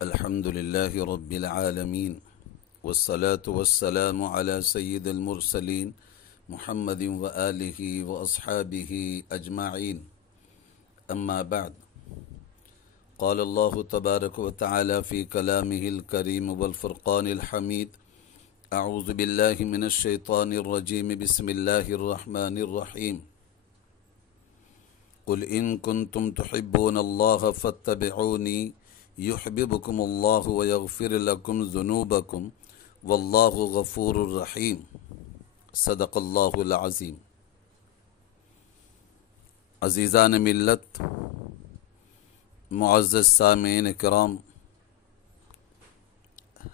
الحمد لله رب العالمين والصلاة والسلام على سيد المرسلين محمد وآله وأصحابه أجمعين. أما بعد، قال الله تبارك وتعالى في كلامه الكريم والفرقان الحميد: أعوذ بالله من الشيطان الرجيم، بسم الله الرحمن الرحيم. قل إن كنتم تحبون الله فاتبعوني يحببكم الله ويغفر لكم ذنوبكم والله غفور رحيم. صدق اللہ العظیم. عزیزان ملت، معزز سامعین کرام،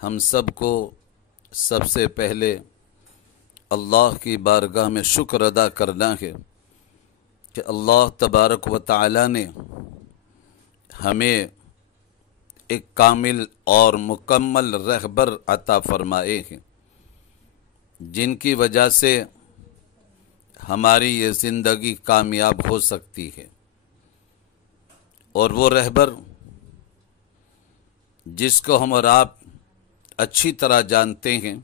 ہم سب کو سب سے پہلے اللہ کی بارگاہ میں شکر ادا کرنا ہے کہ اللہ تبارک و تعالی نے ہمیں ایک کامل اور مکمل رہبر عطا فرمائے ہیں، جن کی وجہ سے ہماری یہ زندگی کامیاب ہو سکتی ہے. اور وہ رہبر جس کو ہم اور آپ اچھی طرح جانتے ہیں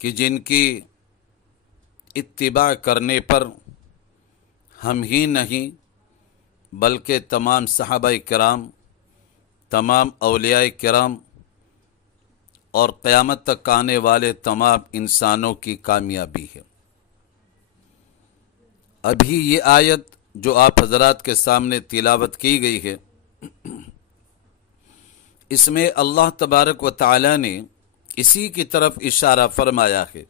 کہ جن کی اتباع کرنے پر ہم ہی نہیں بلکہ تمام صحابہ کرام، تمام اولیاء کرام اور قیامت تک آنے والے تمام انسانوں کی کامیابی ہے. ابھی یہ آیت جو آپ حضرات کے سامنے تلاوت کی گئی ہے، اس میں اللہ تبارک و تعالی نے اسی کی طرف اشارہ فرمایا ہے.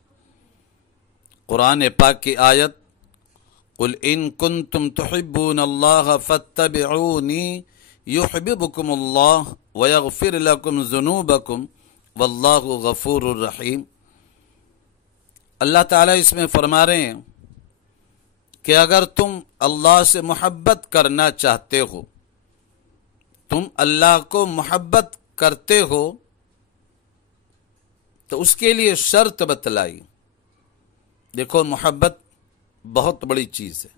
قرآن پاک کی آیت قل ان کنتم تحبون اللہ فاتبعونی یحببکم اللہ ویغفر لکم ذنوبکم واللہ غفور الرحیم. اللہ تعالیٰ اس میں فرما رہے ہیں کہ اگر تم اللہ سے محبت کرنا چاہتے ہو، تم اللہ کو محبت کرتے ہو، تو اس کے لیے شرط بتلائی. دیکھو، محبت بہت بڑی چیز ہے.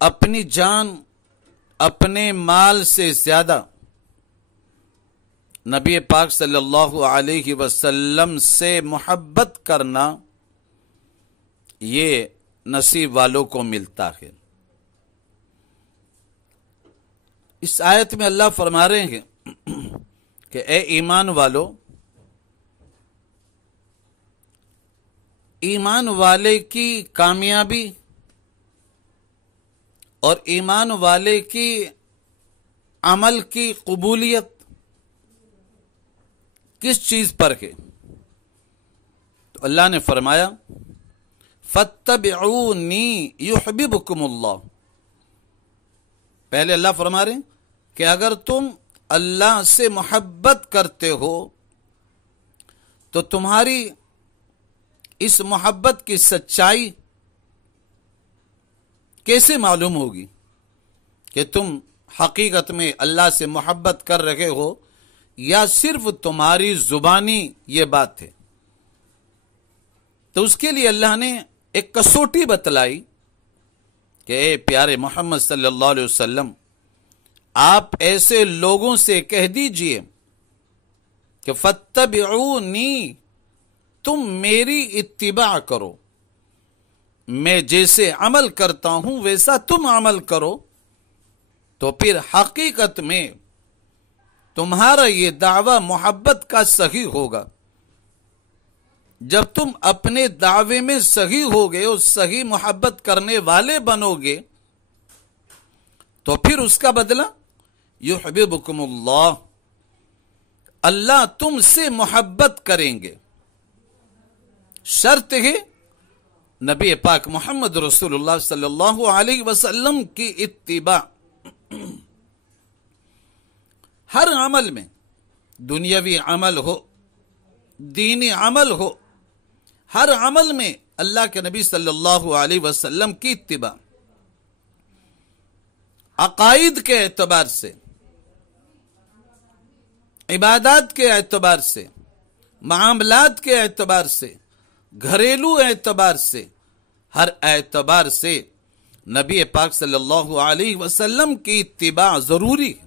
اپنی جان، اپنے مال سے زیادہ نبی پاک صلی اللہ علیہ وسلم سے محبت کرنا یہ نصیب والوں کو ملتا ہے. اس آیت میں اللہ فرما رہے ہیں کہ اے ایمان والو، ایمان والے کی کامیابی اور ایمان والے کی عمل کی قبولیت کس چیز پر ہے؟ تو اللہ نے فرمایا فَاتَّبِعُونِي يُحْبِبُكُمُ اللَّهُ. پہلے اللہ فرما رہے ہیں کہ اگر تم اللہ سے محبت کرتے ہو تو تمہاری اس محبت کی سچائی کیسے معلوم ہوگی کہ تم حقیقت میں اللہ سے محبت کر رہے ہو یا صرف تمہاری زبانی یہ بات ہے؟ تو اس کے لیے اللہ نے ایک کسوٹی بتلائی کہ اے پیارے محمد صلی اللہ علیہ وسلم، آپ ایسے لوگوں سے کہہ دیجئے کہ فَاتَّبِعُونِي، تم میری اتباع کرو، میں جیسے عمل کرتا ہوں ویسا تم عمل کرو، تو پھر حقیقت میں تمہارا یہ دعویٰ محبت کا صحیح ہوگا. جب تم اپنے دعوے میں صحیح ہوگے اور صحیح محبت کرنے والے بنو گے تو پھر اس کا بدلہ یحببکم اللہ، اللہ تم سے محبت کریں گے. شرط ہے نبی پاک محمد رسول اللہ صلی اللہ علیہ وسلم کی اتباع. ہر عمل میں، دنیاوی عمل ہو، دینی عمل ہو، ہر عمل میں اللہ کے نبی صلی اللہ علیہ وسلم کی اتباع. عقائد کے اعتبار سے، عبادات کے اعتبار سے، معاملات کے اعتبار سے، گھریلو اعتبار سے، ہر اعتبار سے نبی پاک صلی اللہ علیہ وسلم کی اتباع ضروری ہے.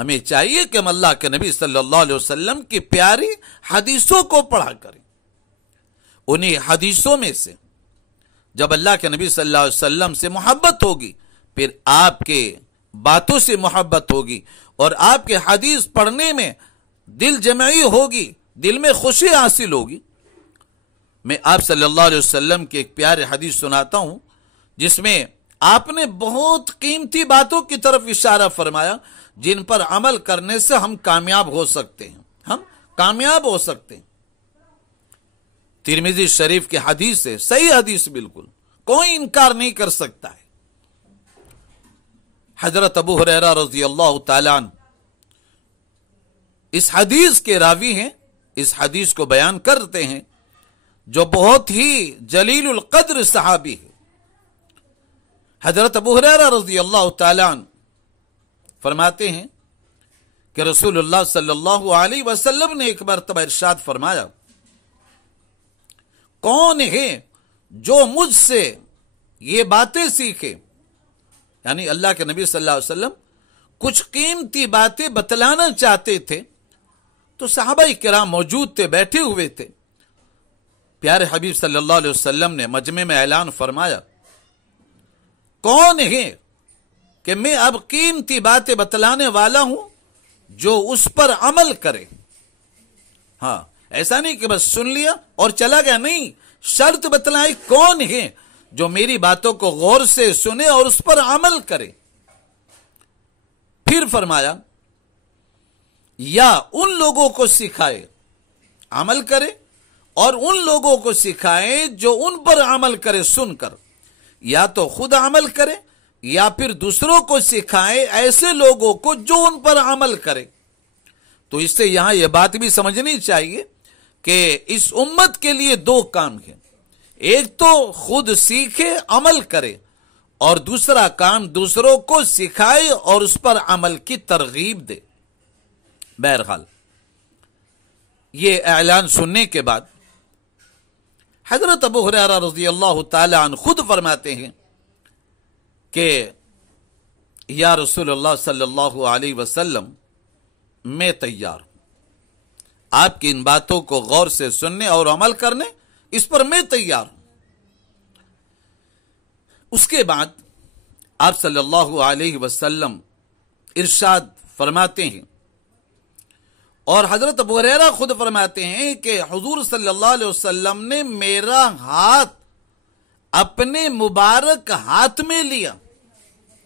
ہمیں چاہیے کہ ہم اللہ کے نبی صلی اللہ علیہ وسلم کی پیاری حدیثوں کو پڑھا کریں. انہی حدیثوں میں سے جب اللہ کے نبی صلی اللہ علیہ وسلم سے محبت ہوگی، پھر آپ کے باتوں سے محبت ہوگی، اور آپ کے حدیث پڑھنے میں دل جمعی ہوگی، دل میں خوشی حاصل ہوگی. میں آپ صلی اللہ علیہ وسلم کی ایک پیارے حدیث سناتا ہوں جس میں آپ نے بہت قیمتی باتوں کی طرف اشارہ فرمایا جن پر عمل کرنے سے ہم کامیاب ہو سکتے ہیں. ہم کامیاب ہو سکتے ہیں. ترمذی شریف کی حدیث ہے، صحیح حدیث، بالکل کوئی انکار نہیں کر سکتا ہے. حضرت ابو ہریرہ رضی اللہ تعالیٰ عنہ اس حدیث کے راوی ہیں، اس حدیث کو بیان کرتے ہیں، جو بہت ہی جلیل القدر صحابی ہے. حضرت ابو ہریرہ رضی اللہ تعالیٰ عنہ فرماتے ہیں کہ رسول اللہ صلی اللہ علیہ وسلم نے ایک مرتبہ ارشاد فرمایا، کون ہے جو مجھ سے یہ باتیں سیکھے؟ یعنی اللہ کے نبی صلی اللہ علیہ وسلم کچھ قیمتی باتیں بتلانا چاہتے تھے تو صحابہ کرام موجود تھے، بیٹھے ہوئے تھے. پیارے حبیب صلی اللہ علیہ وسلم نے مجمع میں اعلان فرمایا، کون ہے کہ میں اب قیمتی باتیں بتلانے والا ہوں جو اس پر عمل کرے. ہاں، ایسا نہیں کہ بس سن لیا اور چلا گیا، نہیں، شرط بتلائے کون ہے جو میری باتوں کو غور سے سنے اور اس پر عمل کرے. پھر فرمایا، یا ان لوگوں کو سکھائے، عمل کرے، اور ان لوگوں کو سکھائے جو ان پر عمل کرے سن کر، یا تو خود عمل کرے یا پھر دوسروں کو سکھائے ایسے لوگوں کو جو ان پر عمل کرے. تو اس سے یہاں یہ بات بھی سمجھنی چاہیے کہ اس امت کے لیے دو کام ہیں، ایک تو خود سیکھے عمل کرے، اور دوسرا کام دوسروں کو سکھائے اور اس پر عمل کی ترغیب دے. بہرحال یہ اعلان سننے کے بعد حضرت ابو ہریرہ رضی اللہ تعالی عنہ خود فرماتے ہیں کہ یا رسول اللہ صلی اللہ علیہ وسلم، میں تیار ہوں آپ کی ان باتوں کو غور سے سننے اور عمل کرنے، اس پر میں تیار ہوں. اس کے بعد آپ صلی اللہ علیہ وسلم ارشاد فرماتے ہیں، اور حضرت ابو ہریرہ خود فرماتے ہیں کہ حضور صلی اللہ علیہ وسلم نے میرا ہاتھ اپنے مبارک ہاتھ میں لیا،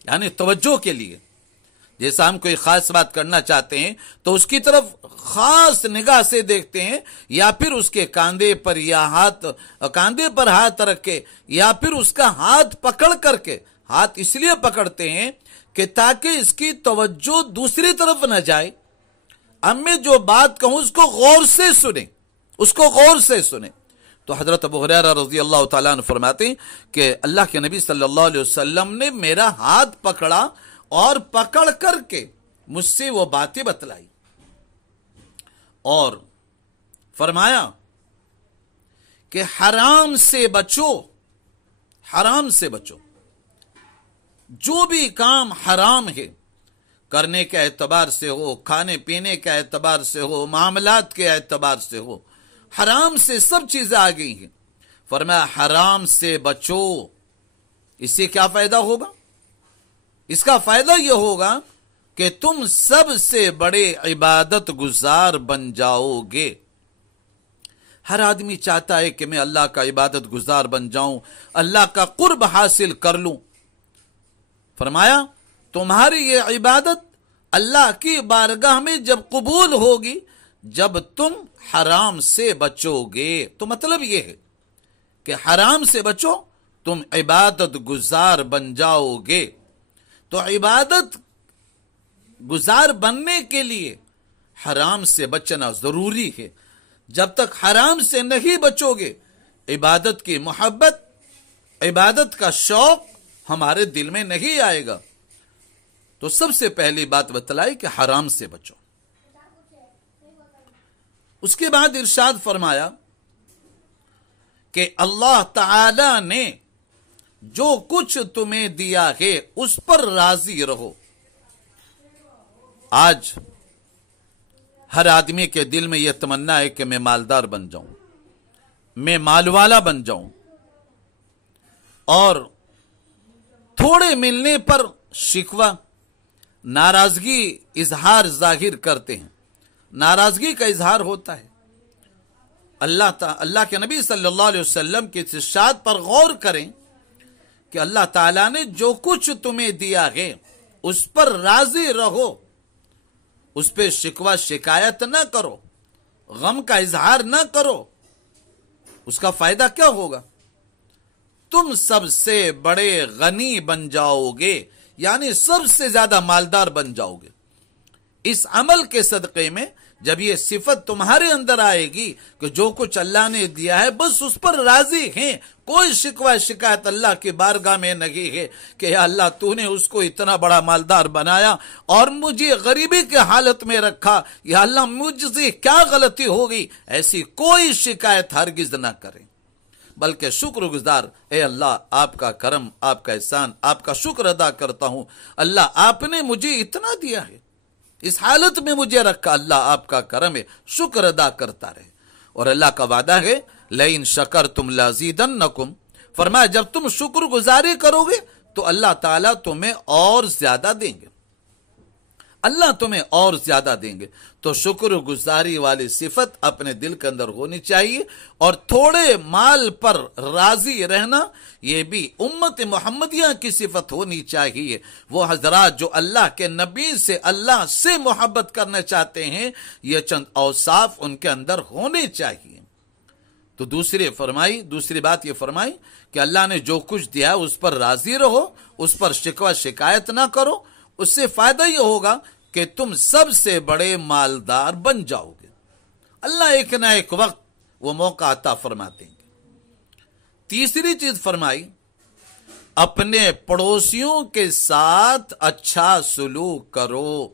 یعنی توجہ کے لیے. جیسا ہم کوئی خاص بات کرنا چاہتے ہیں تو اس کی طرف خاص نگاہ سے دیکھتے ہیں، یا پھر اس کے کاندھے پر ہاتھ رکھ کے، یا پھر اس کا ہاتھ پکڑ کر کے. ہاتھ اس لیے پکڑتے ہیں کہ تاکہ اس کی توجہ دوسری طرف نہ جائے. اب میں جو بات کہوں اس کو غور سے سنیں، اس کو غور سے سنیں. تو حضرت ابو ہریرہ رضی اللہ تعالیٰ عنہ فرماتے ہیں کہ اللہ کے نبی صلی اللہ علیہ وسلم نے میرا ہاتھ پکڑا اور پکڑ کر کے مجھ سے وہ باتیں بتلائی، اور فرمایا کہ حرام سے بچو، حرام سے بچو. جو بھی کام حرام ہے، کرنے کے اعتبار سے ہو، کھانے پینے کے اعتبار سے ہو، معاملات کے اعتبار سے ہو، حرام سے سب چیزیں آ گئی ہیں. فرمایا حرام سے بچو. اس سے کیا فائدہ ہوگا؟ اس کا فائدہ یہ ہوگا کہ تم سب سے بڑے عبادت گزار بن جاؤ گے. ہر آدمی چاہتا ہے کہ میں اللہ کا عبادت گزار بن جاؤں، اللہ کا قرب حاصل کر لوں. فرمایا تمہاری یہ عبادت اللہ کی بارگاہ میں جب قبول ہوگی جب تم حرام سے بچو گے. تو مطلب یہ ہے کہ حرام سے بچو، تم عبادت گزار بن جاؤ گے. تو عبادت گزار بننے کے لیے حرام سے بچنا ضروری ہے. جب تک حرام سے نہیں بچو گے، عبادت کی محبت، عبادت کا شوق ہمارے دل میں نہیں آئے گا. تو سب سے پہلی بات بتلائی کہ حرام سے بچو. اس کے بعد ارشاد فرمایا کہ اللہ تعالی نے جو کچھ تمہیں دیا ہے اس پر راضی رہو. آج ہر آدمی کے دل میں یہ تمنا ہے کہ میں مالدار بن جاؤں، میں مال والا بن جاؤں، اور تھوڑے ملنے پر شکوہ، ناراضگی اظہار ظاہر کرتے ہیں، ناراضگی کا اظہار ہوتا ہے۔ اللہ کے نبی صلی اللہ علیہ وسلم کے ارشاد پر غور کریں کہ اللہ تعالیٰ نے جو کچھ تمہیں دیا ہے اس پر راضی رہو، اس پہ شکوہ شکایت نہ کرو، غم کا اظہار نہ کرو۔ اس کا فائدہ کیا ہوگا؟ تم سب سے بڑے غنی بن جاؤ گے، یعنی سب سے زیادہ مالدار بن جاؤ گے۔ اس عمل کے صدقے میں جب یہ صفت تمہارے اندر آئے گی کہ جو کچھ اللہ نے دیا ہے بس اس پر راضی ہیں، کوئی شکوہ شکایت اللہ کی بارگاہ میں نہیں ہے کہ یا اللہ تو نے اس کو اتنا بڑا مالدار بنایا اور مجھے غریبی کے حالت میں رکھا، یا اللہ مجھ سے کیا غلطی ہوگی، ایسی کوئی شکایت ہرگز نہ کریں، بلکہ شکر گزار، اے اللہ آپ کا کرم، آپ کا احسان، آپ کا شکر ادا کرتا ہوں، اللہ آپ نے مجھے اتنا دیا ہے، اس حالت میں مجھے رکھا، اللہ آپ کا کرم ہے، شکر ادا کرتا رہے۔ اور اللہ کا وعدہ ہے لئن شکرتم لازیدنکم، فرمایا جب تم شکر گزاری کرو گے تو اللہ تعالیٰ تمہیں اور زیادہ دیں گے، اللہ تمہیں اور زیادہ دیں گے۔ تو شکر گزاری والی صفت اپنے دل کے اندر ہونی چاہیے، اور تھوڑے مال پر راضی رہنا یہ بھی امت محمدیہ کی صفت ہونی چاہیے۔ وہ حضرات جو اللہ کے نبی سے، اللہ سے محبت کرنا چاہتے ہیں، یہ چند اوصاف ان کے اندر ہونے چاہیے۔ تو دوسری بات یہ فرمائی کہ اللہ نے جو کچھ دیا اس پر راضی رہو، اس پر شکوہ شکایت نہ کرو، اس سے فائدہ یہ ہوگا کہ تم سب سے بڑے مالدار بن جاؤ گے۔ اللہ ایک نہ ایک وقت وہ موقع عطا فرماتے ہیں۔ تیسری چیز فرمائی اپنے پڑوسیوں کے ساتھ اچھا سلوک کرو،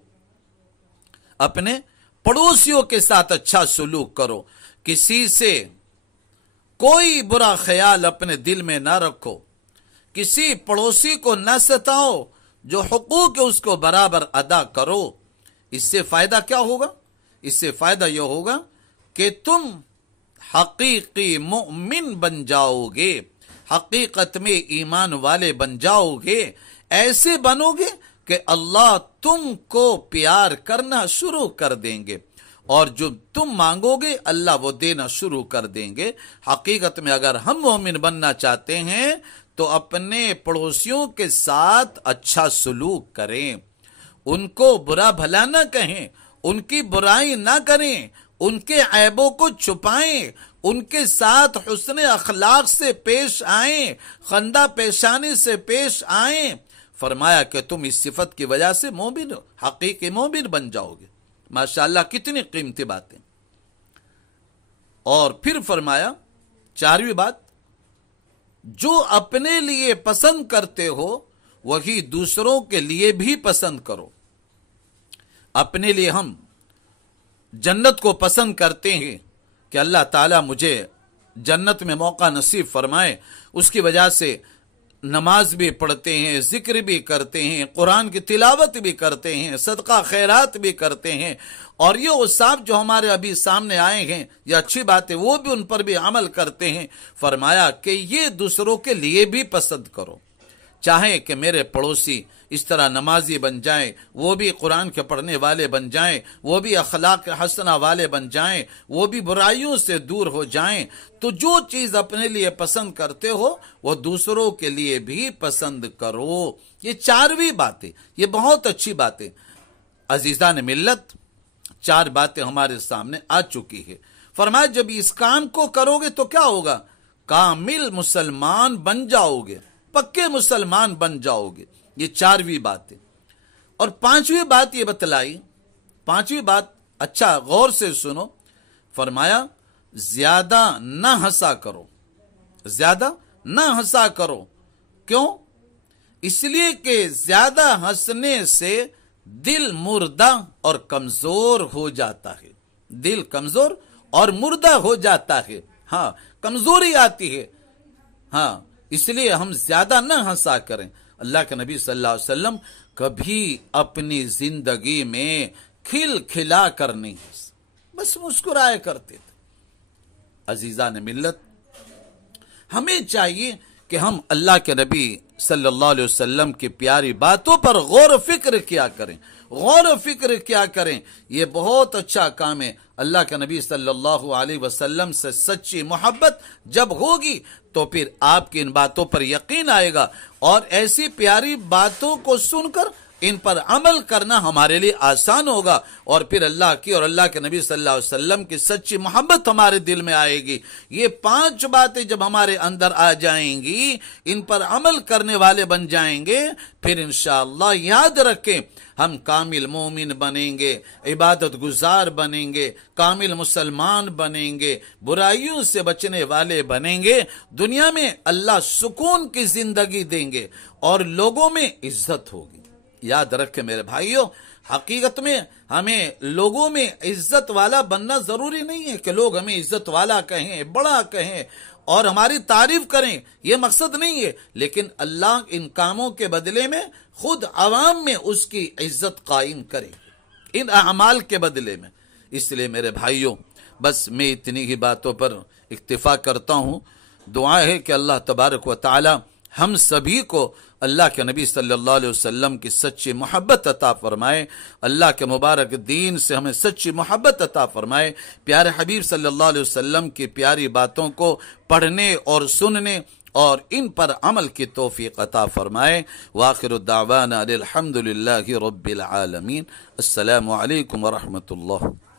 اپنے پڑوسیوں کے ساتھ اچھا سلوک کرو، کسی سے کوئی برا خیال اپنے دل میں نہ رکھو، کسی پڑوسی کو نہ ستاؤ، جو حقوق ہے اس کو برابر ادا کرو۔ اس سے فائدہ کیا ہوگا؟ اس سے فائدہ یہ ہوگا کہ تم حقیقی مومن بن جاؤ گے، حقیقت میں ایمان والے بن جاؤ گے، ایسے بنو گے کہ اللہ تم کو پیار کرنا شروع کر دیں گے، اور جو تم مانگو گے اللہ وہ دینا شروع کر دیں گے۔ حقیقت میں اگر ہم مومن بننا چاہتے ہیں تو اپنے پڑوسیوں کے ساتھ اچھا سلوک کریں، ان کو برا بھلا نہ کہیں، ان کی برائی نہ کریں، ان کے عیبوں کو چھپائیں، ان کے ساتھ حسن اخلاق سے پیش آئیں، خندہ پیشانی سے پیش آئیں۔ فرمایا کہ تم اس صفت کی وجہ سے مومن، حقیقی مومن بن جاؤ گے۔ ماشاءاللہ کتنی قیمتی باتیں۔ اور پھر فرمایا چارہویں بات، جو اپنے لیے پسند کرتے ہو وہی دوسروں کے لیے بھی پسند کرو۔ اپنے لیے ہم جنت کو پسند کرتے ہیں کہ اللہ تعالیٰ مجھے جنت میں موقع نصیب فرمائے، اس کی وجہ سے نماز بھی پڑھتے ہیں، ذکر بھی کرتے ہیں، قرآن کی تلاوت بھی کرتے ہیں، صدقہ خیرات بھی کرتے ہیں، اور یہ اوصاف جو ہمارے ابھی سامنے آئے ہیں یہ اچھی بات ہے، وہ بھی ان پر بھی عمل کرتے ہیں۔ فرمایا کہ یہ دوسروں کے لیے بھی پسند کرو، چاہے کہ میرے پڑوسی اس طرح نمازی بن جائیں، وہ بھی قرآن کے پڑھنے والے بن جائیں، وہ بھی اخلاق حسنہ والے بن جائیں، وہ بھی برائیوں سے دور ہو جائیں، تو جو چیز اپنے لیے پسند کرتے ہو وہ دوسروں کے لیے بھی پسند کرو۔ یہ چارہویں باتیں، یہ بہت اچھی باتیں۔ عزیزان ملت، چار باتیں ہمارے سامنے آ چکی ہے۔ فرمایا جب اس کام کو کرو گے تو کیا ہوگا؟ کامل مسلمان بن جاؤ گے، پکے مسلمان بن جاؤ گے۔ یہ چارہویں بات ہے۔ اور پانچویں بات یہ بتلائی، پانچویں بات اچھا غور سے سنو، فرمایا زیادہ نہ ہنسا کرو، زیادہ نہ ہنسا کرو۔ کیوں؟ اس لیے کہ زیادہ ہنسنے سے دل مردہ اور کمزور ہو جاتا ہے، دل کمزور اور مردہ ہو جاتا ہے، ہاں کمزوری آتی ہے، ہاں اس لیے ہم زیادہ نہ ہنسا کریں۔ اللہ کے نبی صلی اللہ علیہ وسلم کبھی اپنی زندگی میں کھل کھلا کر نہیں، بس مسکرائے کرتے تھے۔ عزیزان ملت، ہمیں چاہیے کہ ہم اللہ کے نبی صلی اللہ علیہ وسلم کی پیاری باتوں پر غور و فکر کیا کریں، غور و فکر کیا کریں۔ یہ بہت اچھا کام ہے۔ اللہ کے نبی صلی اللہ علیہ وسلم سے سچی محبت جب ہوگی تو پھر آپ کی ان باتوں پر یقین آئے گا، اور ایسی پیاری باتوں کو سن کر ان پر عمل کرنا ہمارے لیے آسان ہوگا، اور پھر اللہ کی اور اللہ کے نبی صلی اللہ علیہ وسلم کی سچی محبت ہمارے دل میں آئے گی۔ یہ 5 باتیں جب ہمارے اندر آ جائیں گی، ان پر عمل کرنے والے بن جائیں گے، پھر انشاءاللہ یاد رکھیں ہم کامل مومن بنیں گے، عبادت گزار بنیں گے، کامل مسلمان بنیں گے، برائیوں سے بچنے والے بنیں گے، دنیا میں اللہ سکون کی زندگی دیں گے، اور لوگوں میں عزت ہوگی۔ یاد رکھیں میرے بھائیوں، حقیقت میں ہمیں لوگوں میں عزت والا بننا ضروری نہیں ہے کہ لوگ ہمیں عزت والا کہیں، بڑا کہیں اور ہماری تعریف کریں، یہ مقصد نہیں ہے، لیکن اللہ ان کاموں کے بدلے میں خود عوام میں اس کی عزت قائم کرے، ان اعمال کے بدلے میں۔ اس لیے میرے بھائیوں، بس میں اتنی ہی باتوں پر اکتفا کرتا ہوں۔ دعا ہے کہ اللہ تبارک و تعالی ہم سبھی کو اللہ کے نبی صلی اللہ علیہ وسلم کی سچی محبت عطا فرمائے، اللہ کے مبارک دین سے ہمیں سچی محبت عطا فرمائے، پیارے حبیب صلی اللہ علیہ وسلم کی پیاری باتوں کو پڑھنے اور سننے اور ان پر عمل کی توفیق عطا فرمائے۔ وآخر الدعوانا الحمد للہ رب العالمین۔ السلام علیکم ورحمۃ اللہ۔